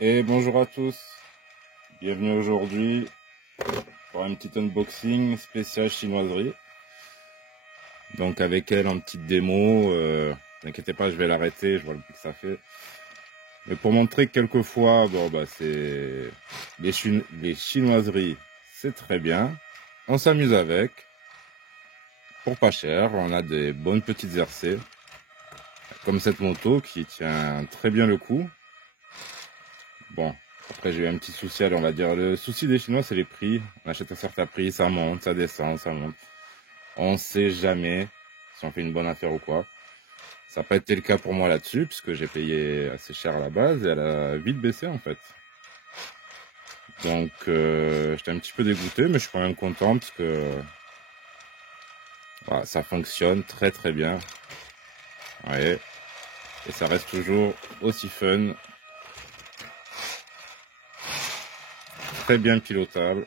Et bonjour à tous, bienvenue aujourd'hui pour un petit unboxing spécial chinoiserie. Donc avec elle en petite démo, n'inquiétez pas, je vais l'arrêter, je vois le bruit que ça fait. Mais pour montrer que quelquefois, c'est les chinoiseries, c'est très bien. On s'amuse avec, pour pas cher, on a des bonnes petites RC, comme cette moto qui tient très bien le coup. Bon. Après, j'ai eu un petit souci, on va dire. Le souci des Chinois, c'est les prix. On achète un certain prix, ça monte, ça descend, ça monte. On sait jamais si on fait une bonne affaire ou quoi. Ça n'a pas été le cas pour moi là-dessus, puisque j'ai payé assez cher à la base et elle a vite baissé en fait. Donc, j'étais un petit peu dégoûté, mais je suis quand même content parce que voilà, ça fonctionne très très bien. Ouais. Et ça reste toujours aussi fun. Très bien pilotable.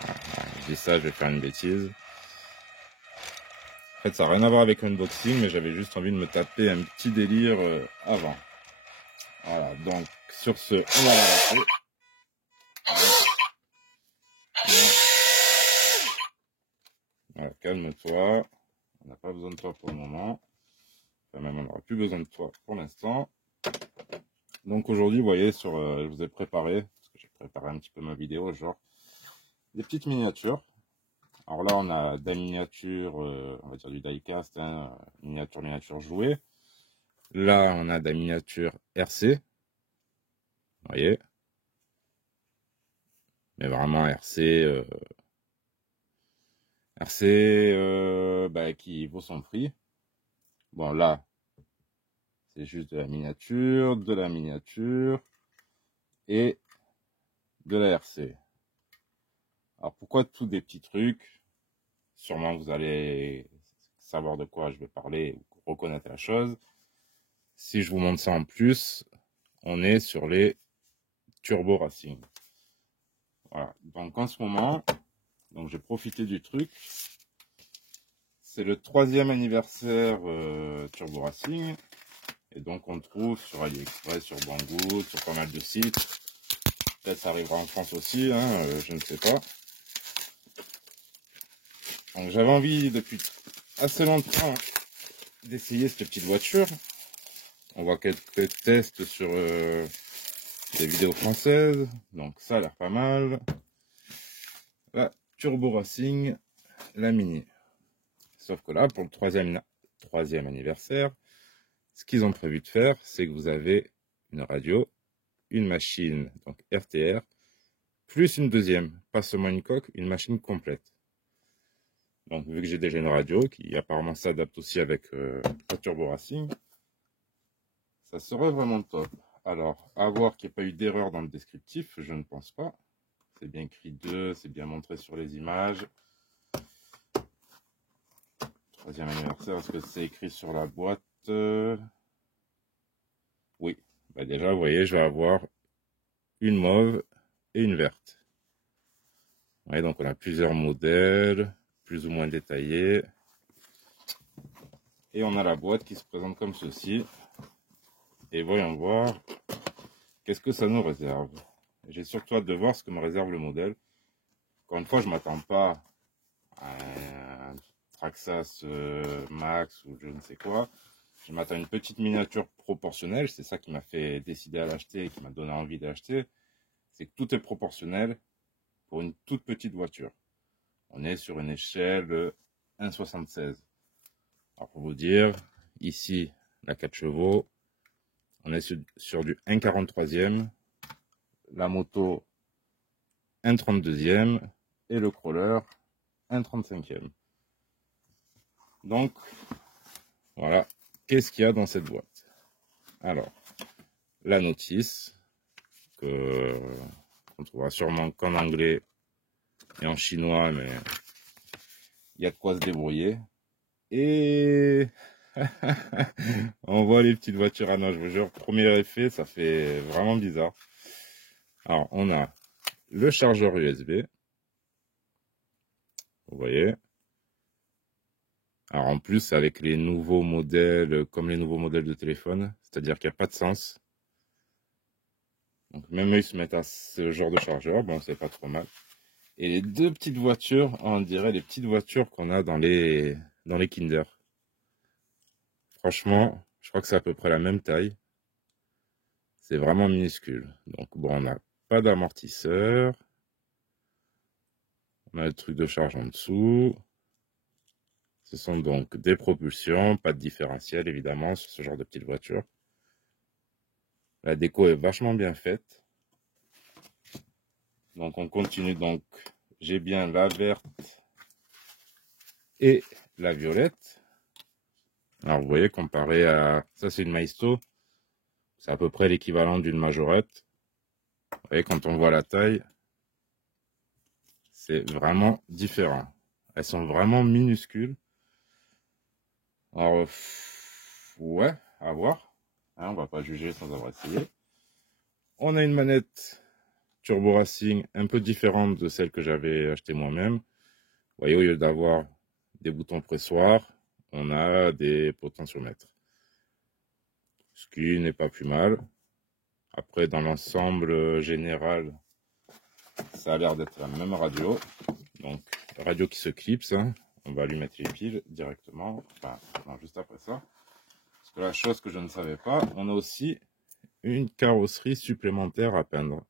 Je dis ça, je vais faire une bêtise. En fait, ça n'a rien à voir avec l'unboxing, mais j'avais juste envie de me taper un petit délire avant. Voilà, donc sur ce, on va l'arrêter. Voilà, calme-toi. On n'a pas besoin de toi pour le moment. Enfin, même on n'aura plus besoin de toi pour l'instant. Donc aujourd'hui, vous voyez, je vous ai préparé, parce que j'ai préparé un petit peu ma vidéo, genre, des petites miniatures. Alors là, on a des miniatures, on va dire du die-cast, hein, miniature jouée. Là, on a des miniatures RC. Vous voyez. Mais vraiment RC, qui vaut son prix. Bon, là, c'est juste de la miniature et de la RC. Alors, pourquoi tous des petits trucs? Sûrement, vous allez savoir de quoi je vais parler, reconnaître la chose. Si je vous montre ça en plus, on est sur les Turbo Racing. Voilà. Donc, en ce moment, j'ai profité du truc. C'est le 3e anniversaire Turbo Racing. Et donc, on le trouve sur AliExpress, sur Banggood, sur pas mal de sites. Peut-être ça arrivera en France aussi, hein, je ne sais pas. Donc, j'avais envie depuis assez longtemps d'essayer cette petite voiture. On voit quelques tests sur des vidéos françaises. Donc, ça a l'air pas mal. La Turbo Racing, la Mini. Sauf que là, pour le 3e anniversaire, ce qu'ils ont prévu de faire, c'est que vous avez une radio, une machine, donc RTR, plus une deuxième, pas seulement une coque, une machine complète. Donc vu que j'ai déjà une radio qui apparemment s'adapte aussi avec la Turbo Racing, ça serait vraiment top. Alors, à voir qu'il n'y ait pas eu d'erreur dans le descriptif, je ne pense pas. C'est bien écrit 2, c'est bien montré sur les images. 3e anniversaire, est-ce que c'est écrit sur la boîte? Oui, déjà vous voyez, je vais avoir une mauve et une verte. Ouais, donc on a plusieurs modèles, plus ou moins détaillés. Et on a la boîte qui se présente comme ceci. Et voyons voir qu'est-ce que ça nous réserve. J'ai surtout hâte de voir ce que me réserve le modèle. Encore une fois, je ne m'attends pas à un Traxxas Max ou je ne sais quoi. Je m'attends à une petite miniature proportionnelle. C'est ça qui m'a fait décider à l'acheter et qui m'a donné envie d'acheter. C'est que tout est proportionnel pour une toute petite voiture. On est sur une échelle 1,76. Alors pour vous dire, ici, la 4 chevaux, on est sur du 1,43e, la moto 1,32e et le crawler 1,35e. Donc, voilà, qu'est-ce qu'il y a dans cette boîte? Alors, la notice, qu'on trouvera sûrement qu'en anglais et en chinois, mais il y a de quoi se débrouiller. Et on voit les petites voitures à nage, je vous jure, premier effet, ça fait vraiment bizarre. Alors, on a le chargeur USB, vous voyez. Alors en plus, avec les nouveaux modèles, comme les nouveaux modèles de téléphone, c'est-à-dire qu'il n'y a pas de sens. Donc même eux, ils se mettent à ce genre de chargeur. Bon, c'est pas trop mal. Et les deux petites voitures, on dirait les petites voitures qu'on a dans les Kinder. Franchement, je crois que c'est à peu près la même taille. C'est vraiment minuscule. Donc bon, on n'a pas d'amortisseur. On a le truc de charge en dessous. Ce sont donc des propulsions, pas de différentiel évidemment sur ce genre de petite voiture. La déco est vachement bien faite. Donc on continue. Donc j'ai bien la verte et la violette. Alors vous voyez, comparé à... Ça c'est une Maisto. C'est à peu près l'équivalent d'une majorette. Vous voyez, quand on voit la taille, c'est vraiment différent. Elles sont vraiment minuscules. Alors, ouais, à voir. Hein, on va pas juger sans avoir essayé. On a une manette Turbo Racing un peu différente de celle que j'avais achetée moi-même. Vous voyez, au lieu d'avoir des boutons pressoirs, on a des potentiomètres. Ce qui n'est pas plus mal. Après, dans l'ensemble général, ça a l'air d'être la même radio. Donc, radio qui se clipse. Hein. On va lui mettre les piles directement. Enfin, non, juste après ça. Parce que la chose que je ne savais pas, on a aussi une carrosserie supplémentaire à peindre.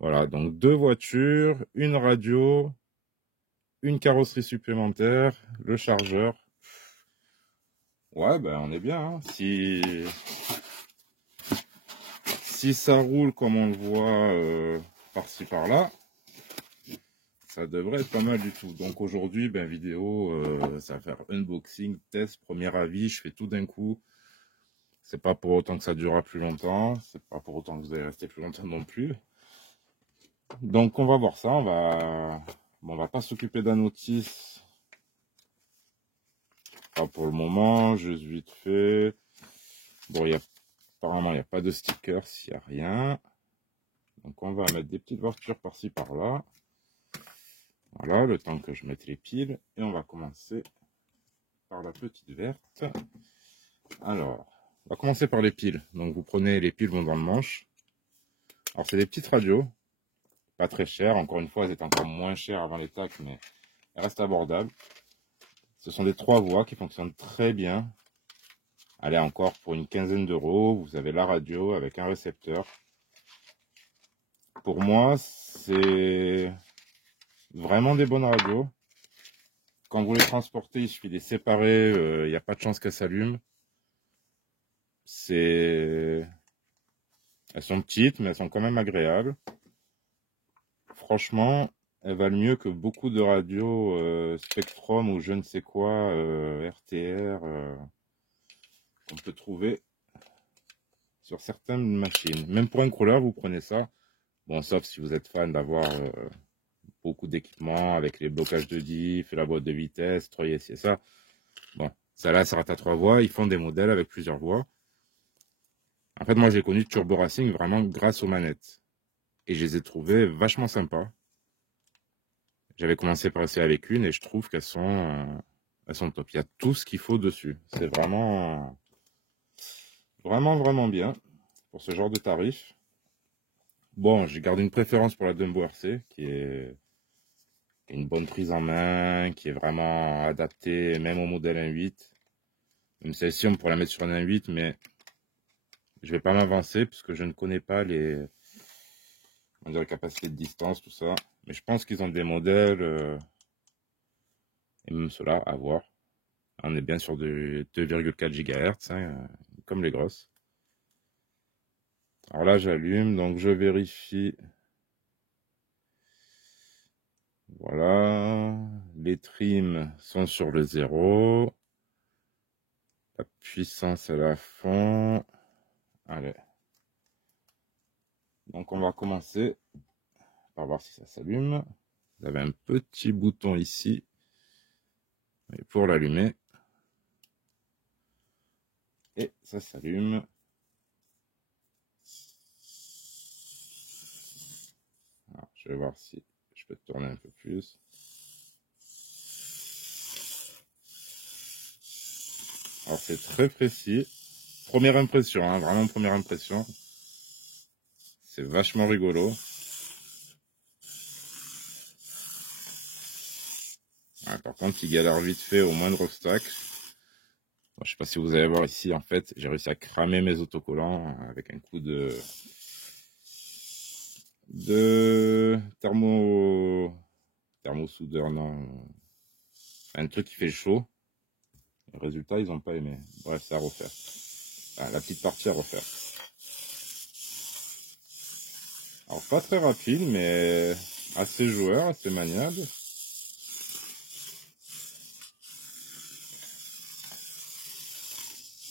Voilà, donc deux voitures, une radio, une carrosserie supplémentaire, le chargeur. Ouais, ben on est bien. Hein. Si ça roule comme on le voit par-ci par-là, ça devrait être pas mal du tout. Donc aujourd'hui, ben vidéo, ça va faire unboxing, test, premier avis, je fais tout d'un coup. C'est pas pour autant que ça durera plus longtemps, c'est pas pour autant que vous allez rester plus longtemps non plus. Donc on va voir ça, on va pas s'occuper d'un notice. Pas pour le moment, juste vite fait. Bon, apparemment il n'y a pas de stickers, il n'y a rien. Donc on va mettre des petites voitures par-ci par-là. Voilà, le temps que je mette les piles. Et on va commencer par la petite verte. Alors, on va commencer par les piles. Donc vous prenez les piles vont dans le manche. Alors c'est des petites radios, pas très chères. Encore une fois, elles étaient encore moins chères avant les taxes, mais elles restent abordables. Ce sont des 3 voies qui fonctionnent très bien. Allez, encore pour une quinzaine d'euros, vous avez la radio avec un récepteur. Pour moi, c'est vraiment des bonnes radios. Quand vous les transportez, il suffit de les séparer, il n'y a pas de chance qu'elles s'allument. Elles sont petites, mais elles sont quand même agréables. Franchement, elles valent mieux que beaucoup de radios Spectrum ou je ne sais quoi, RTR, qu'on peut trouver sur certaines machines. Même pour un crawler, vous prenez ça. Bon, sauf si vous êtes fan d'avoir beaucoup d'équipements avec les blocages de diff, la boîte de vitesse, 3 et ça. Bon, ça là, ça rate à 3 voies. Ils font des modèles avec plusieurs voies. En fait, moi, j'ai connu Turbo Racing vraiment grâce aux manettes. Et je les ai trouvées vachement sympas. J'avais commencé par essayer avec une et je trouve qu'elles sont top. Il y a tout ce qu'il faut dessus. C'est vraiment, vraiment bien pour ce genre de tarif. Bon, j'ai gardé une préférence pour la Dumbo RC, qui est une bonne prise en main, qui est vraiment adaptée même au modèle 1.8. Même celle-ci, on pourrait la mettre sur un 1.8, mais je vais pas m'avancer puisque je ne connais pas les capacités de distance, tout ça. Mais je pense qu'ils ont des modèles, et même cela à voir. On est bien sur de 2,4 GHz, hein, comme les grosses. Alors là, j'allume, donc je vérifie. Voilà, les trims sont sur le 0. La puissance est à fond. Allez. Donc on va commencer par voir si ça s'allume. Vous avez un petit bouton ici pour l'allumer. Et ça s'allume. Je vais voir si je peux tourner un peu plus. Alors c'est très précis. Première impression, hein, vraiment première impression. C'est vachement rigolo. Ouais, par contre, il galère vite fait au moindre obstacle. Bon, je sais pas si vous allez voir ici, en fait, j'ai réussi à cramer mes autocollants avec un coup de thermosoudeur, non. Un truc qui fait chaud. Les résultats, ils n'ont pas aimé. Bref, c'est à refaire. Ah, la petite partie à refaire. Alors, pas très rapide, mais assez joueur, assez maniable.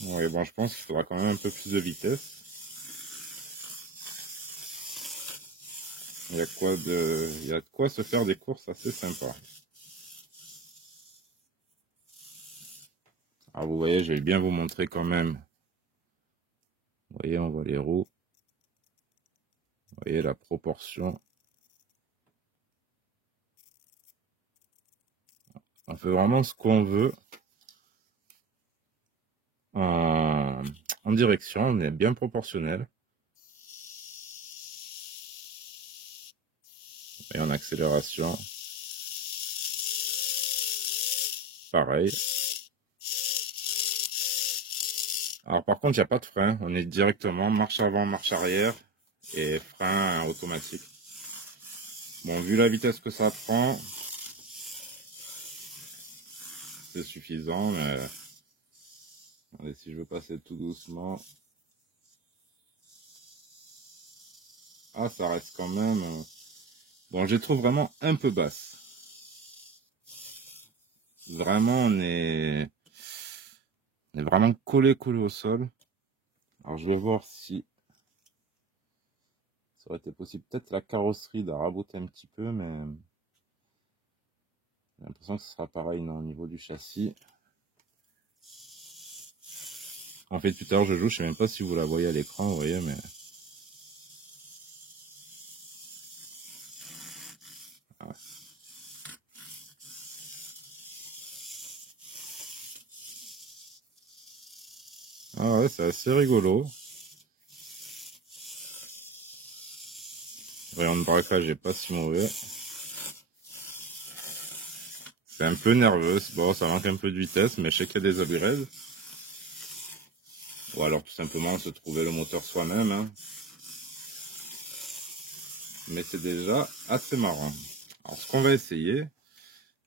Ouais, bon, je pense qu'il faudra quand même un peu plus de vitesse. Il y a de quoi se faire des courses assez sympas. Alors, vous voyez, je vais bien vous montrer quand même. Vous voyez, on voit les roues. Vous voyez la proportion. On fait vraiment ce qu'on veut en direction. On est bien proportionnel. Et en accélération, pareil. Alors par contre, il n'y a pas de frein. On est directement marche avant, marche arrière et frein automatique. Bon, vu la vitesse que ça prend, c'est suffisant. Mais allez, si je veux passer tout doucement. Ah, ça reste quand même... Bon, je les trouve vraiment un peu basses. Vraiment, on est vraiment collé au sol. Alors, je vais voir si ça aurait été possible. Peut-être la carrosserie de raboter un petit peu, mais j'ai l'impression que ce sera pareil non, au niveau du châssis. En fait, tout à l'heure, je joue. Je sais même pas si vous la voyez à l'écran, vous voyez, mais... Ah, ah ouais, c'est assez rigolo. Le rayon de braquage est pas si mauvais. C'est un peu nerveux. Bon, ça manque un peu de vitesse, mais je sais qu'il y a des upgrades. Ou alors tout simplement se trouver le moteur soi-même. Hein. Mais c'est déjà assez marrant. Alors ce qu'on va essayer,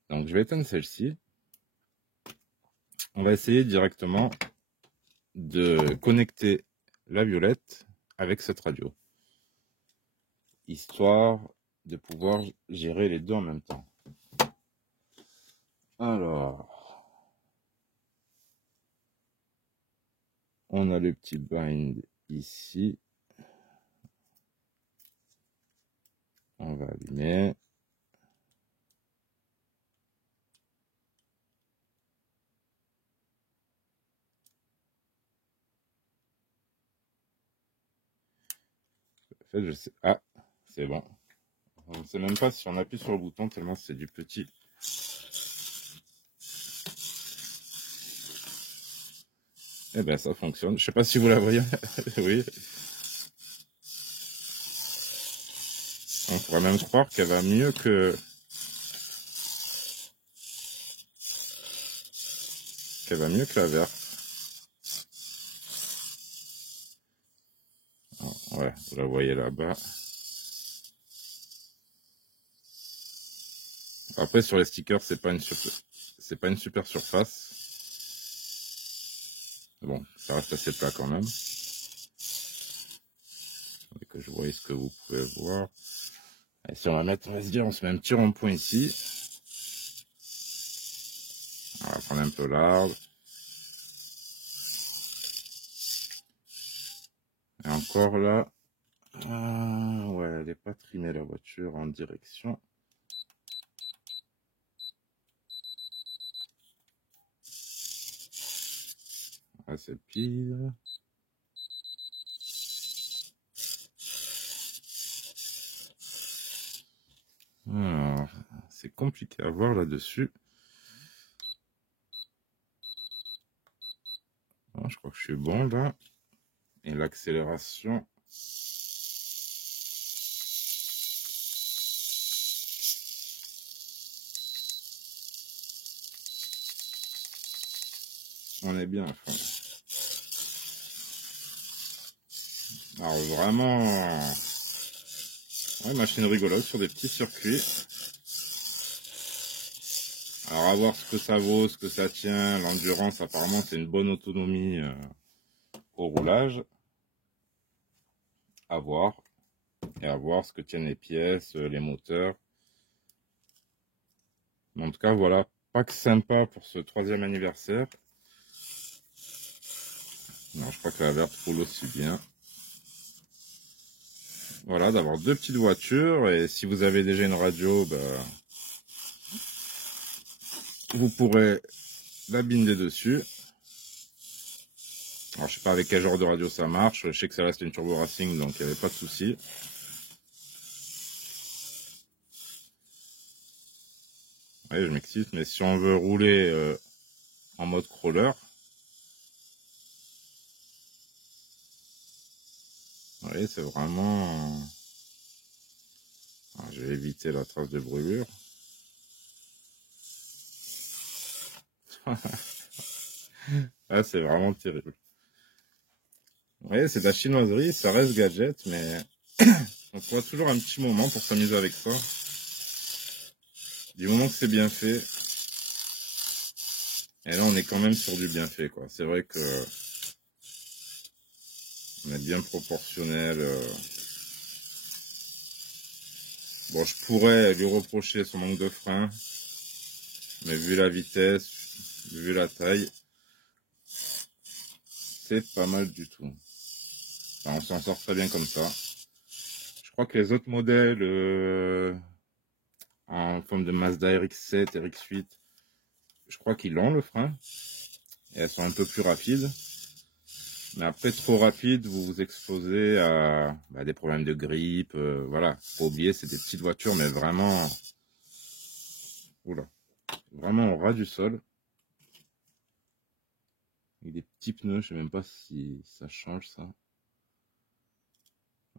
donc je vais éteindre celle-ci. On va essayer directement de connecter la violette avec cette radio. Histoire de pouvoir gérer les deux en même temps. Alors, on a le petit bind ici. On va allumer. En fait, je sais... Ah, c'est bon. On ne sait même pas si on appuie sur le bouton tellement c'est du petit. Eh ben, ça fonctionne. Je sais pas si vous la voyez. Oui. On pourrait même croire qu'elle va mieux que... la verte. Ouais, vous la voyez là-bas. Après, sur les stickers, c'est pas une super surface. Bon, ça reste assez plat quand même. Et que je voie ce que vous pouvez voir. Et si on va mettre, on va se dire, on se met un petit rond-point ici. On va prendre un peu large. Et encore là. Ouais, elle n'est pas trimée la voiture en direction. Ah, c'est pire. Alors, c'est compliqué à voir là-dessus. je crois que je suis bon là. Et l'accélération. On est bien à fond. Alors vraiment, ouais, machine rigolote sur des petits circuits. Alors à voir ce que ça vaut, ce que ça tient. L'endurance, apparemment, c'est une bonne autonomie au roulage. À voir. Et à voir ce que tiennent les pièces, les moteurs. Mais en tout cas, voilà, pack sympa pour ce 3e anniversaire. Non, je crois que la verte roule aussi bien. Voilà, d'avoir 2 petites voitures. Et si vous avez déjà une radio, bah, vous pourrez la binder dessus. Alors, je sais pas avec quel genre de radio ça marche. Je sais que ça reste une Turbo Racing, donc il n'y avait pas de souci. Ouais, je m'excite, mais si on veut rouler en mode crawler, oui, c'est vraiment... je vais éviter la trace de brûlure. Ah, c'est vraiment terrible. Oui, c'est de la chinoiserie, ça reste gadget, mais on trouve toujours un petit moment pour s'amuser avec ça. Du moment que c'est bien fait. Et là, on est quand même sur du bien fait, quoi. C'est vrai que on est bien proportionnel. Bon, je pourrais lui reprocher son manque de frein, mais vu la vitesse, vu la taille, c'est pas mal du tout. Enfin, on s'en sort très bien comme ça. Je crois que les autres modèles en forme de Mazda RX-7, RX-8, je crois qu'ils ont le frein. Et elles sont un peu plus rapides. Mais après, trop rapide, vous vous exposez à des problèmes de grippe. Voilà, faut oublier, c'est des petites voitures, mais vraiment... Oula, vraiment au ras du sol. Avec des petits pneus, je sais même pas si ça change ça.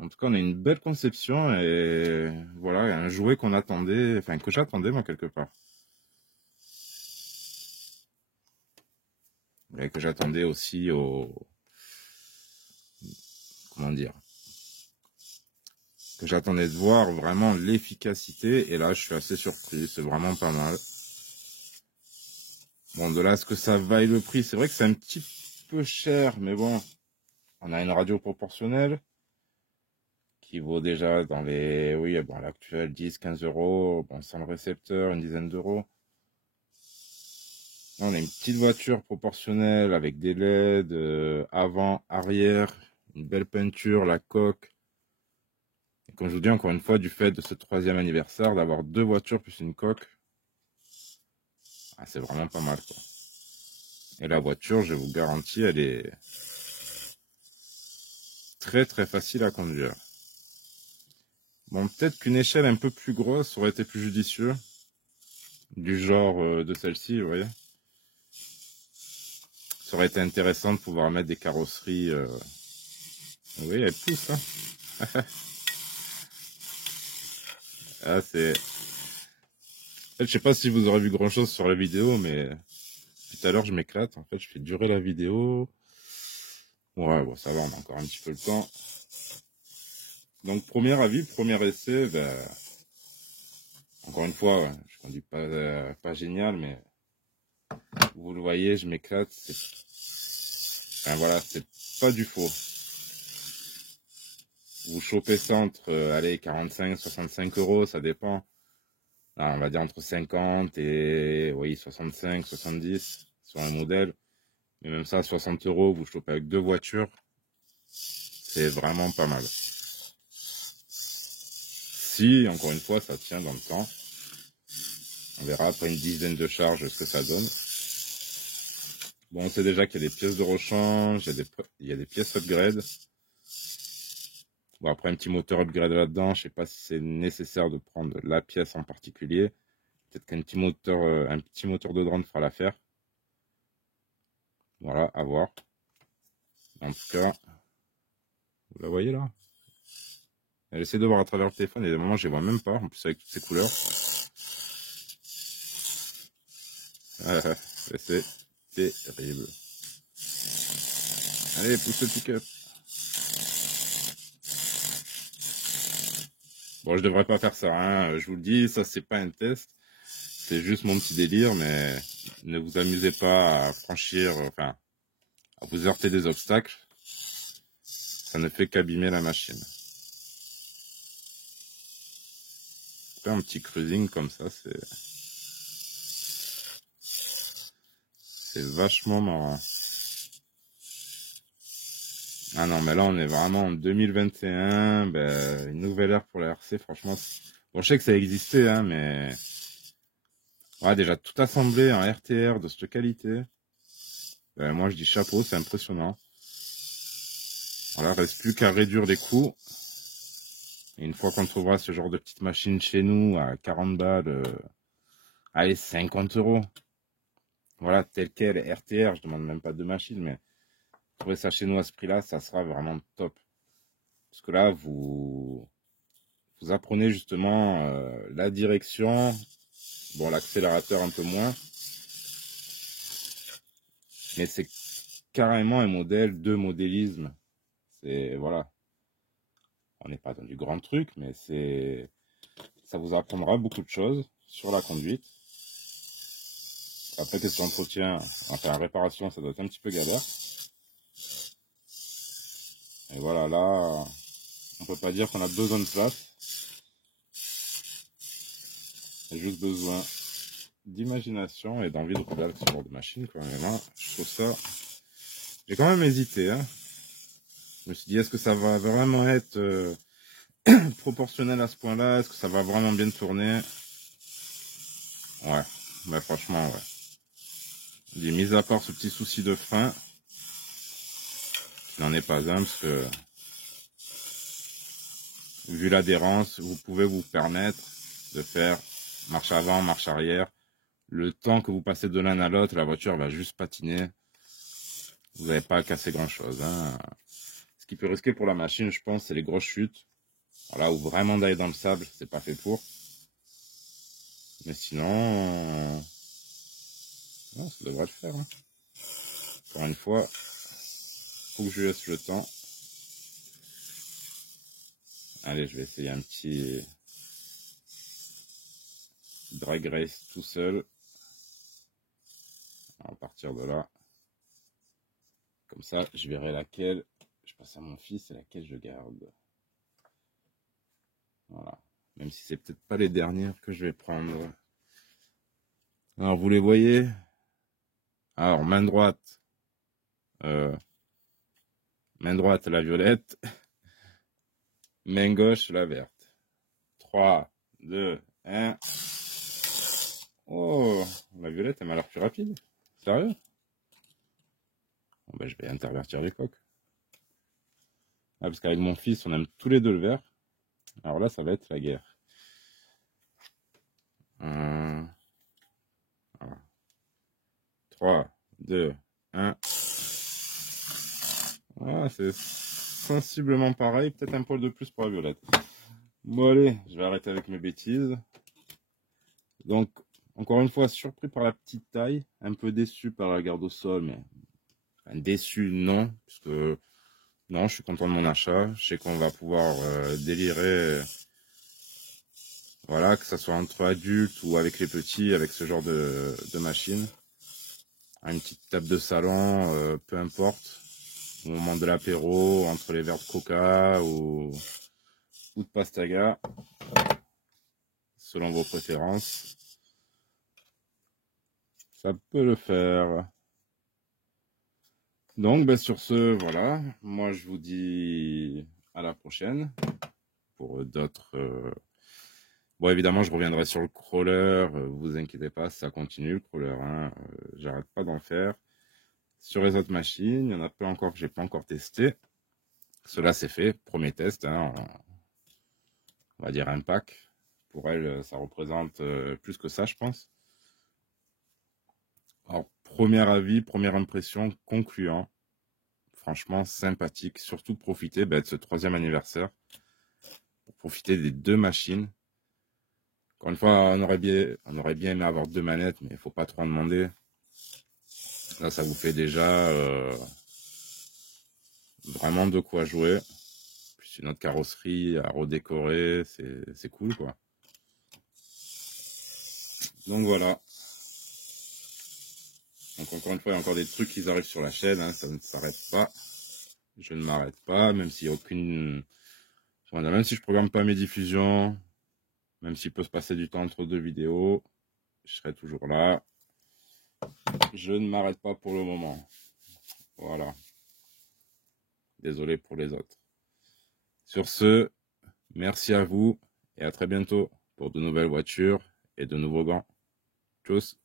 En tout cas, on a une belle conception et voilà, un jouet qu'on attendait, enfin que j'attendais moi quelque part. Et que j'attendais aussi au... Comment dire? Que j'attendais de voir vraiment l'efficacité et là je suis assez surpris, c'est vraiment pas mal. Bon, de là à ce que ça vaille le prix, c'est vrai que c'est un petit peu cher, mais bon, on a une radio proportionnelle qui vaut déjà dans les, oui, bon, à l'actuel 10-15 euros, bon, sans le récepteur, une dizaine d'euros. On a une petite voiture proportionnelle avec des LED avant, arrière, une belle peinture, la coque. Et comme je vous dis encore une fois, du fait de ce 3e anniversaire, d'avoir 2 voitures plus une coque, c'est vraiment pas mal, quoi. Et la voiture, je vous garantis, elle est très très facile à conduire. Bon, peut-être qu'une échelle un peu plus grosse aurait été plus judicieux. Du genre de celle-ci, vous voyez. Ça aurait été intéressant de pouvoir mettre des carrosseries. Oui, elle pousse, hein. Ah, c'est... En fait, je sais pas si vous aurez vu grand-chose sur la vidéo, mais tout à l'heure, je m'éclate. En fait, je fais durer la vidéo. Ouais, bon, ça va, on a encore un petit peu le temps. Donc, premier avis, premier essai, encore une fois, ouais, je conduis pas génial, mais vous le voyez, je m'éclate. Enfin, voilà, c'est pas du faux. Vous chopez ça entre, allez, 45, 65 euros, ça dépend. Ah, on va dire entre 50 et, oui, 65, 70 sur un modèle. Mais même ça, 60 euros, vous chopez avec 2 voitures. C'est vraiment pas mal. Si, encore une fois, ça tient dans le temps. On verra après une dizaine de charges ce que ça donne. Bon, on sait déjà qu'il y a des pièces de rechange, il y a des pièces upgrade. Bon, après un petit moteur upgrade là-dedans, je sais pas si c'est nécessaire de prendre la pièce en particulier. Peut-être qu'un petit moteur de drone fera l'affaire. Voilà, à voir. En tout cas, vous la voyez là? Elle essaie de voir à travers le téléphone et des moments je les vois même pas, en plus avec toutes ces couleurs. C'est terrible. Allez, pousse le pick-up. Bon, je devrais pas faire ça, hein. Je vous le dis, ça c'est pas un test. C'est juste mon petit délire, mais ne vous amusez pas à franchir, enfin, à vous heurter des obstacles. Ça ne fait qu'abîmer la machine. Faire un petit cruising comme ça, c'est vachement marrant. Ah non, mais là, on est vraiment en 2021, ben, une nouvelle ère pour la RC, franchement. Bon, je sais que ça existait, hein, mais... Ouais, déjà, tout assemblé en RTR de cette qualité, ben, moi, je dis chapeau, c'est impressionnant. Voilà, reste plus qu'à réduire les coûts. Et une fois qu'on trouvera ce genre de petite machine chez nous à 40 balles, allez, 50 euros. Voilà, tel quel, RTR, je demande même pas de machine, mais trouver ça chez nous à ce prix-là, ça sera vraiment top. Parce que là, vous apprenez justement la direction, bon, l'accélérateur un peu moins, mais c'est carrément un modèle de modélisme. C'est, voilà, on n'est pas dans du grand truc, mais ça vous apprendra beaucoup de choses sur la conduite. Après, question d'entretien, enfin, réparation, ça doit être un petit peu galère. Et voilà, là, on peut pas dire qu'on a besoin de place. Il y a juste besoin d'imagination et d'envie de rouler avec ce genre de machine, quoi. Et là, je trouve ça... J'ai quand même hésité, hein. Je me suis dit, est-ce que ça va vraiment être proportionnel à ce point-là? Est-ce que ça va vraiment bien tourner? Ouais, bah franchement, ouais. J'ai mis à part ce petit souci de frein, qui n'en est pas un, parce que vu l'adhérence, vous pouvez vous permettre de faire marche avant, marche arrière. Le temps que vous passez de l'un à l'autre, la voiture va juste patiner. Vous n'avez pas à casser grand-chose, hein. Ce qui peut risquer pour la machine, je pense, c'est les grosses chutes. Voilà, où vraiment d'aller dans le sable, c'est pas fait pour. Mais sinon, non, ça devrait le faire, hein. Encore une fois, faut que je lui laisse le temps. Allez, je vais essayer un petit drag race tout seul. À partir de là, comme ça, je verrai laquelle je passe à mon fils et laquelle je garde. Voilà. Même si c'est peut-être pas les dernières que je vais prendre. Alors, vous les voyez? Alors, main droite, la violette. Main gauche, la verte. 3, 2, 1. Oh, la violette, elle m'a l'air plus rapide. Sérieux? Bon, ben, je vais intervertir les coques. Ah, parce qu'avec mon fils, on aime tous les deux le vert. Alors là, ça va être la guerre. Voilà. 3, 2, 1. Ah, c'est sensiblement pareil. Peut-être un poil de plus pour la violette. Bon, allez, je vais arrêter avec mes bêtises. Donc, encore une fois, surpris par la petite taille. Un peu déçu par la garde au sol, mais... Enfin, déçu, non. Parce que... Non, je suis content de mon achat. Je sais qu'on va pouvoir délirer... Voilà, que ça soit entre adultes ou avec les petits, avec ce genre de machine. Une petite table de salon, peu importe. Au moment de l'apéro, entre les verres de coca ou de pastaga. Selon vos préférences. Ça peut le faire. Donc, ben, sur ce, voilà. Moi, je vous dis à la prochaine. Pour d'autres... Bon, évidemment, je reviendrai sur le crawler. Vous inquiétez pas, ça continue le crawler, hein. J'arrête pas d'en faire. Sur les autres machines, il y en a pas encore que j'ai pas encore testé. Cela c'est fait, premier test, hein, on va dire un pack. Pour elle, ça représente plus que ça, je pense. Alors, premier avis, première impression, concluant. franchement sympathique. Surtout profiter de ce 3e anniversaire. Pour profiter des 2 machines. Encore une fois, on aurait bien aimé avoir 2 manettes, mais il ne faut pas trop en demander. Là, ça vous fait déjà vraiment de quoi jouer. Puis une autre carrosserie à redécorer, c'est cool quoi. Donc voilà. Donc encore une fois, il y a encore des trucs qui arrivent sur la chaîne, hein, ça ne s'arrête pas. Je ne m'arrête pas, même s'il n'y a aucune... Même si je programme pas mes diffusions, même s'il peut se passer du temps entre 2 vidéos, je serai toujours là. Je ne m'arrête pas pour le moment. Voilà. Désolé pour les autres. Sur ce, merci à vous et à très bientôt pour de nouvelles voitures et de nouveaux gants. Tchuss!